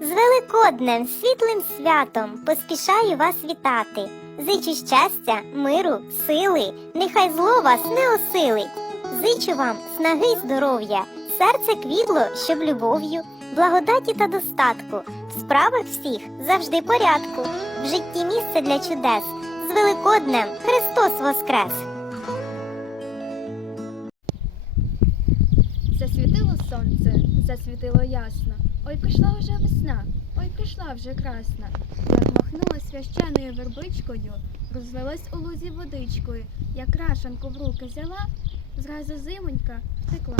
З великоднем світлим святом поспішаю вас вітати. Зичу щастя, миру, сили, нехай зло вас не осилить. Зичу вам снаги й здоров'я, серце квітло, щоб любов'ю, благодаті та достатку, в справах всіх завжди порядку, в житті місце для чудес. З Великоднем Христос Воскрес! Засвітило сонце засвітило ясно. Ой, прийшла вже весна, ой, прийшла вже красна. Як махнула священою вербичкою, розвелась у лузі водичкою. Як крашенку в руки взяла, зразу зимонька втекла.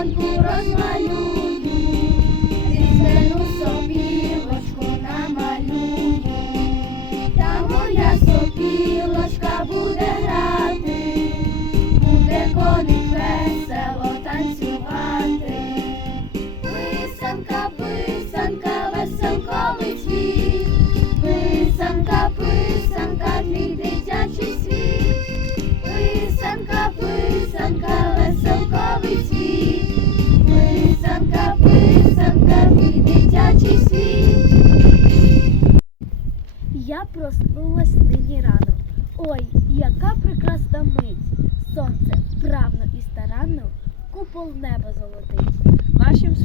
Ганку розвалю. проснулась нині рано. Ой, яка прекрасна мить! Сонце вправно і старанно, купол неба золотить. Вашим Нашим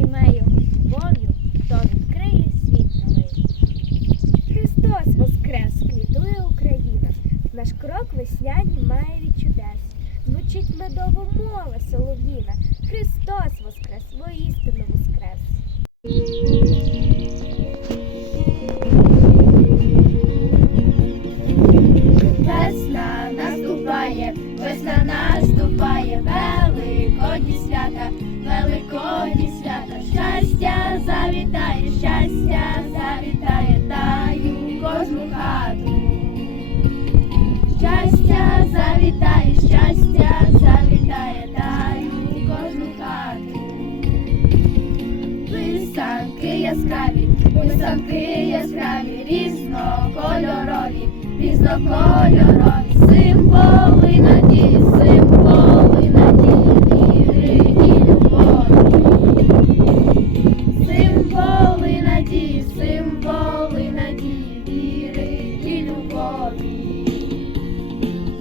прийме його з любов'ю, то відкриє світ новий. Христос Воскрес! Квітує Україна. Наш крок весняні має від чудес. Звучить медово мова солов'їна. Христос Воскрес! Воістину Воскрес! Писанки яскраві, різнокольорові, різнокольорові, символи надії, символи надії, віри і любові. Символи надії, символи надії, віри і любові.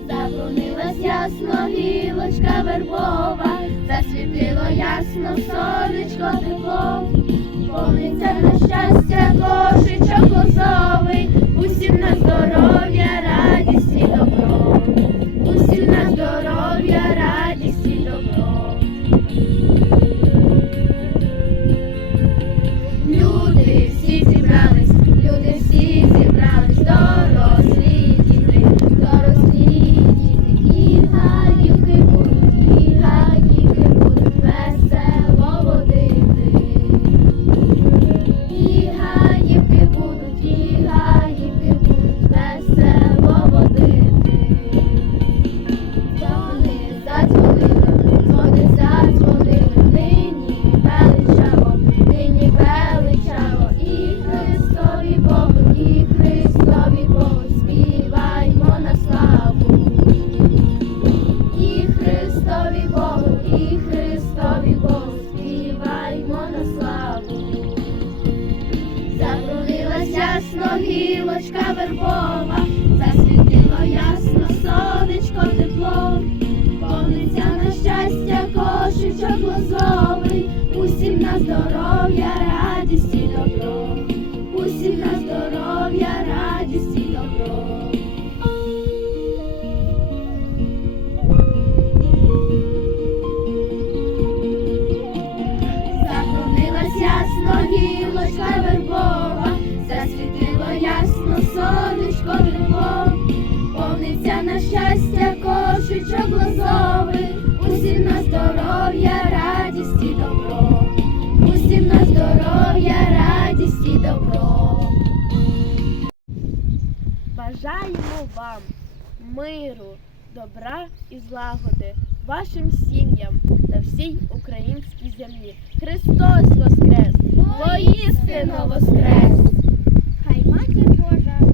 Забронилась ясно гілочка вербова, засвітило ясно сонечко тепло, повниться на щастя кошечок лозовий, усім на здоров'я, радість і добро, усім на здоров'я, радість ясно гілочка вербова, засвітило ясно сонечко тепло, повниться на щастя кошечок лозовий, усім на здоров'я, Бажаємо вам миру, добра і злагоди, вашим сім'ям та всій українській землі. Христос Воскрес! Воістину Воскрес! Хай матір Божа!